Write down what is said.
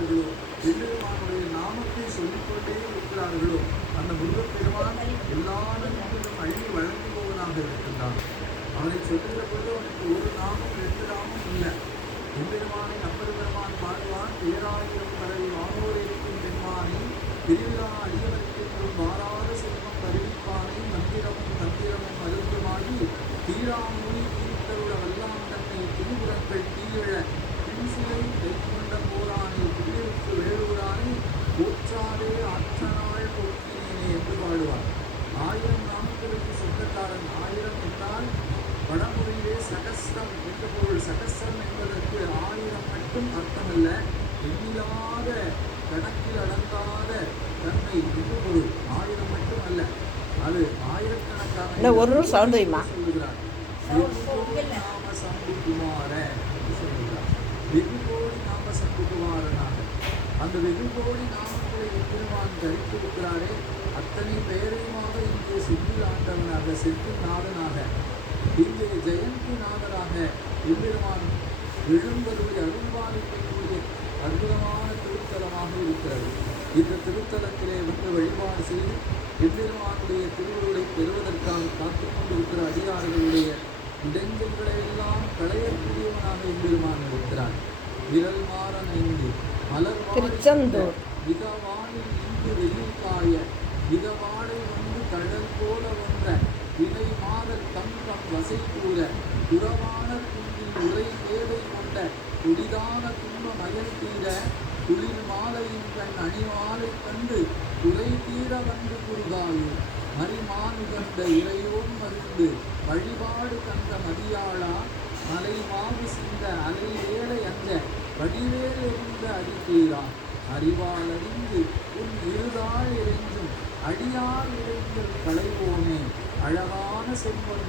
இருக்கிறார்களோ? எம்பெருமானுடைய நாமத்தை சொல்லிக்கொண்டே இருக்கிறார்களோ? அந்த முருகப்பெருமான் எல்லா நன்மைகளும் அள்ளி வழங்குபவனாக இருக்கின்றான் அவனை சொல்லுகிற பொழுது அவனுக்கு ஒரு நாமம் ரெண்டு நாமம் இல்லை. எம்பெருமானை அப்பர் பாடுவான். பேராயிரம் கடல் வானோர் இருக்கும் பெருமானை திருவிழா அடியவர்க்கும் மாறாத செல்வம் தருவிப்பானை மந்திரமும் தந்திரமும் அருந்துமாகி தீராமும் வடமொழியிலே சகஸ்ரம் என்ற பொருள். சகஸ்ரம் என்பதற்கு ஆயிரம் மட்டும் அர்த்தமல்ல. எண்ணிலாத கணக்கில் அடங்காத தன்மை என்று பொருள். ஆயிரம் மட்டும் அல்ல. அது ஆயிரக்கணக்கான ஒரு sound வைம்மா. சொல்லுகிறார் நாம சம்புகுமார என்று சொல்லுகிறார் வெகுகோடி நாம சம்புகுமாரனாக அந்த வெகுகோடி நாமங்களை எம்பெருமான் தரித்திருக்கிறாரே. அத்தனை பெயரையுமாக இங்கே செந்தில் ஆண்டவனாக செந்தில் நாதனாக. எம்பெருமான் எழும்பருளை அருள்பாலிக்கக்கூடிய அற்புதமான திருத்தலமாக இருக்கிறது இந்த திருத்தலத்திலே வந்து வழிபாடு செய்து எம்பெருமானுடைய திருவுருளை பெறுவதற்காக காத்துக் கொண்டிருக்கிற அடியார்களுடைய இடைஞ்சல்களை எல்லாம் களையக்கூடியவனாக எம்பெருமான் இருக்கிறான் விரல் மாறன் ஐந்து மலர் மாலை திருச்செந்தூர். மிகவானில் இங்கு வெயில் காய மிகவாடை வந்து கடல் போல வந்த வினை மாதல் தங்கம் வசை கூற குன்றில் உரை தேவை கொண்ட குடிதான துன்ப மயல் தீர குளிர் மாலையின் கண் அணிமாலை கண்டு குறை தீர வந்து கூறுதாயோ மறிமான் கண்ட இறையோன் மருந்து வழிபாடு கண்ட மதியாளா மலை மாவு சிந்த அலை வேலை அஞ்ச வடிவேல் எறிந்த அடித்தீரா. அறிவால் அறிந்து உன் இருதாள் இறைஞ்சும் அடியார் இறைஞ்சல் களைவோனே. அழகான செல்வன்மை